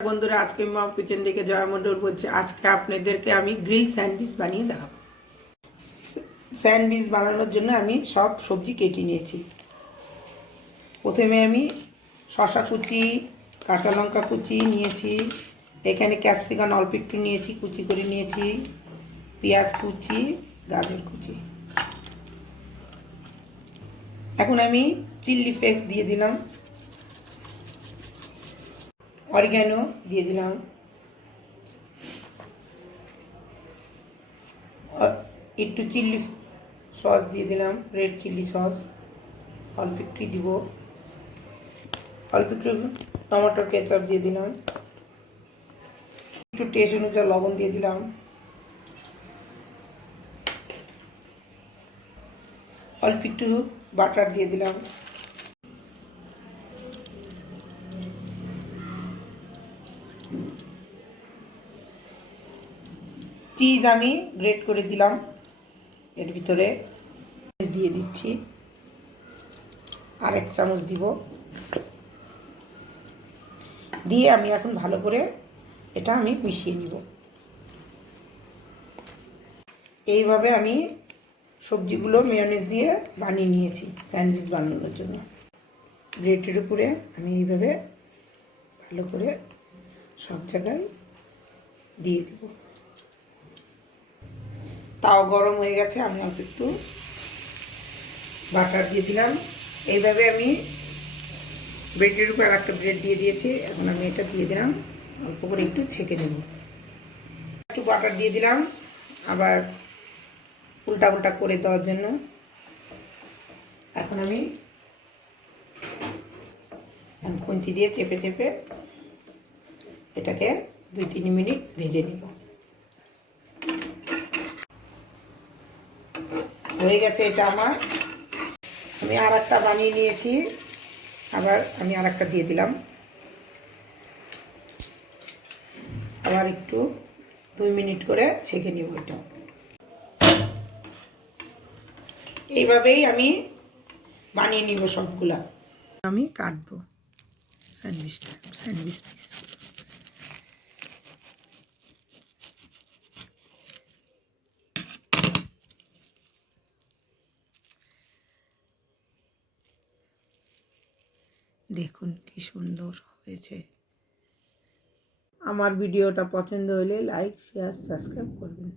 বন্ধুরা, আজকে মম কিচেন থেকে জয়া মন্ডল বলছি। আজকে আপনাদেরকে আমি গ্রিল স্যান্ডউইচ বানিয়ে দেখাবো। স্যান্ডউইচ বানানোর জন্য আমি সব সবজি কেটে নিয়েছি। প্রথমে আমি শসা কুচি, কাঁচা লঙ্কা কুচি নিয়েছি, এখানে ক্যাপসিকাম অল্প একটু নিয়েছি, কুচি করে নিয়েছি, পেঁয়াজ কুচি, গাজর কুচি। এখন আমি চিলি ফ্লেক্স দিয়ে দিলাম, অরিগ্যানো দিয়ে দিলাম, একটু চিলি সস দিয়ে দিলাম, রেড চিলি সস অল্প একটু দিব, অল্প একটু টমেটোর কেচাপ দিয়ে দিলাম, একটু টেস্ট অনুযায়ী লবণ দিয়ে দিলাম, অল্প একটু বাটার দিয়ে দিলাম, চিজ আমি গ্রেট করে দিলাম, এর ভিতরে দিয়ে দিচ্ছি, আর 1 চামচ দিব, দিয়ে আমি এখন ভালো করে এটা আমি মিশিয়ে নিব। এইভাবে আমি সবজিগুলো মেয়োনেজ দিয়ে বানিয়ে নিয়েছি স্যান্ডউইচ বানানোর জন্য। ব্রেডের উপরে আমি এইভাবে ভালো করে সব জায়গায় দিয়ে দেব। তাও গরম হয়ে গেছে, আমি অল্প একটু বাটার দিয়ে দিলাম। এইভাবে আমি ব্রেডের উপর একটা ব্রেড দিয়ে দিয়েছি। এখন আমি এটা দিয়ে দিলাম, অল্প করে একটু ছেঁকে নেব। একটু বাটার দিয়ে দিলাম, আবার উল্টা উল্টা করে দেওয়ার জন্য। এখন আমি খুন্তি দিয়ে চেপে চেপে এটাকে 2-3 মিনিট ভেজে নেব। হয়ে গেছে এটা আমার। আমি আর একটা বানিয়ে নিয়েছি, আবার আমি আর একটা দিয়ে দিলাম, আবার একটু 2 মিনিট করে ছেঁকে নেব। এটা এইভাবেই আমি বানিয়ে নিব সবগুলা। আমি কাটবো স্যান্ডউইচ পিস। দেখুন কি সুন্দর হয়েছে। আমার ভিডিওটা পছন্দ হলে লাইক, শেয়ার, সাবস্ক্রাইব করবেন।